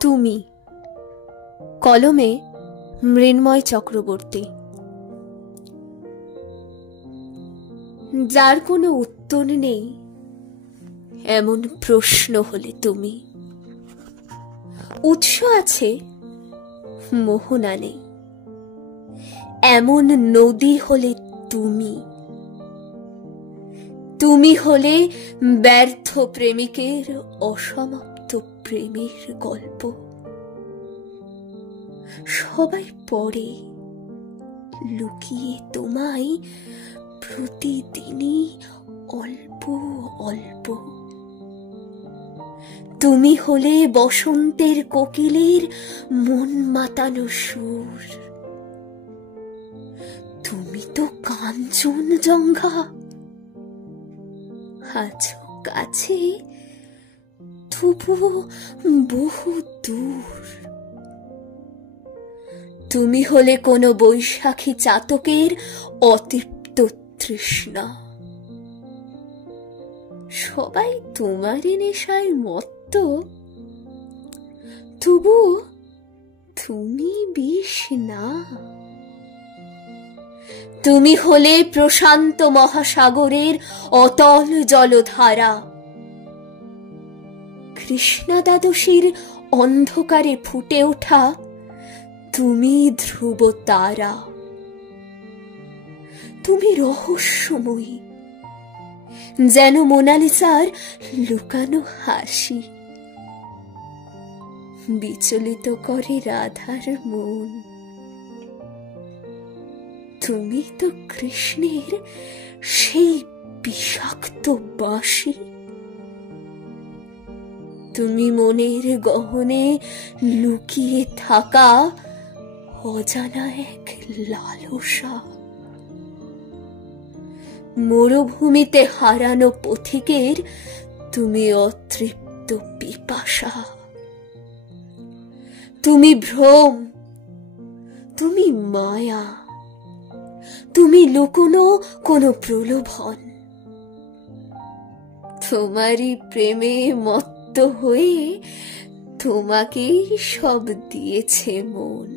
তুমি, কলমে মৃন্ময় চক্রবর্তী। যার কোনো উত্তর নেই এমন প্রশ্ন হলে তুমি, উৎস আছে মোহনা নেই এমন নদী হলে তুমি, তুমি হলে ব্যর্থ প্রেমিকের অসমাপ্ত প্রেমের গল্প। সবাই পড়ে লুকিয়ে তোমায় প্রতিদিনই অল্প অল্প। তুমি হলে বসন্তের কোকিলের মন মাতানো সুর, তুমি তো কাঞ্চনজঙ্ঘা, আছো কাছে তবুও বহু দূর। তুমি হলে কোনো বৈশাখী চাতকের অতৃপ্ত তৃষ্ণা, সবাই তোমারই নেশায় মত্ত, তবুও তুমি বিষ না। তুমি হলে প্রশান্ত মহাসাগরের অতল জলধারা, কৃষ্ণা দ্বাদশীর অন্ধকারে ফুটে ওঠা তুমি ধ্রুব তারা। তুমি রহস্যময়ী, যেন মোনালিসার লুকানো হাসি, বিচলিত করে রাধার মন। তুমি তো কৃষ্ণের সেই বিষাক্ত বাঁশি, তুমি মনের গহনে লুকিয়ে থাকা অজানা এক লালসা। মরুভূমিতে হারানো পথিকের তুমি অতৃপ্ত পিপাসা। তুমি ভ্রম, তুমি মায়া, তুমি লুকোনো কোনো প্রলোভন। তোমারই প্রেমে মত্ত হয়ে তোমাকেই সব দিয়েছে মন।